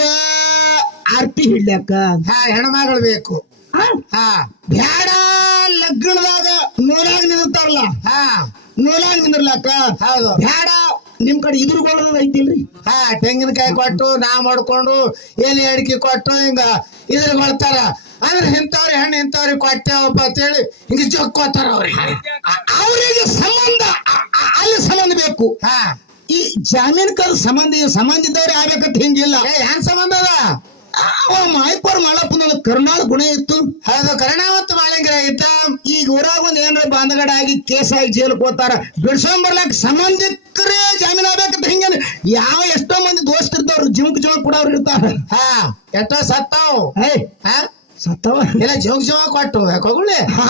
ಆರ್ತಿ ಹಿಡ್ಯಾಕ ಹೆಣ್ಮಗಳು ಬೇಕು. ಬ್ಯಾಡ ಲಗ್ನದಾಗ ನೂರಾಗ ನಿಂದಿರ್ತಾರಲ್ಲ, ನೂರಾಗ ನಿಂದಿರ್ಲಾಕ. ಹೌದು, ಬ್ಯಾಡ ನಿಮ್ ಕಡೆ ಇದ್ರುಗೊಳ್ಳೋದು ಐತಿಲ್ರಿ. ತೆಂಗಿನಕಾಯಿ ಕೊಟ್ಟು ನಾ ಮಾಡ್ಕೊಂಡು ಎಲೆ ಅಡಿಕೆ ಕೊಟ್ಟು ಹಿಂಗ ಇದ್ರಗೊಳ್ತಾರ. ಅಂದ್ರೆ ಇಂಥವ್ರಿ ಹೆಣ್ಣು ಇಂಥವ್ರಿಗೆ ಕೊಟ್ಟೇವಪ್ಪ ಅಂತೇಳಿ ಹಿಂಗ ಜೊಕ್ಕೋತಾರ. ಅವ್ರಿಗೆ ಸಂಬಂಧ ಅಲ್ಲಿ ಸಂಬಂಧ ಬೇಕು. ಈ ಜಾಮೀನ್ ಕಲ್ ಸಂಬಂಧ ಇದ್ದವ್ರೆ ಆಗ್ಬೇಕಂತ ಹಿಂಗಿಲ್ಲ. ಏನ್ ಸಂಬಂಧ ಅದ? ಮಾಯ್ಕೋರ್ ಮಾಳಪ್ಪನ ಕರುಣಾದ ಗುಣ ಇತ್ತು. ಹೌದು, ಕರುಣಾವಂತ ಮಾಳಿಂಗರ ಇತ್ತ. ಈಗ ಊರಾಗ ಒಂದ್ ಏನಾರ ಬಾಂಧಗಡ ಆಗಿ ಕೇಸ್ ಆಗಿ ಜೈಲ್ ಹೋಗ್ತಾರ. ಬಿಡ್ಸೊಂಬರ್ಲಾಕ ಸಂಬಂಧಿಕರೇ ಜಾಮೀನ್ ಆಗ್ಬೇಕಂತ ಹಿಂಗ ಎಷ್ಟೋ ಮಂದಿ ದೋಸ್ತಿರ್ತಾವ್ರು ಜಿಮಕ್ ಕೊಡೋರು ಇರ್ತಾರ. ಎಷ್ಟೋ ಸತ್ತಾವ್ ಸತ್ತವ ಇಲ್ಲ ಜೋಗ್ ಕೊಟ್ಟು ಯಾಕೋಗುಳಿ ಹಾ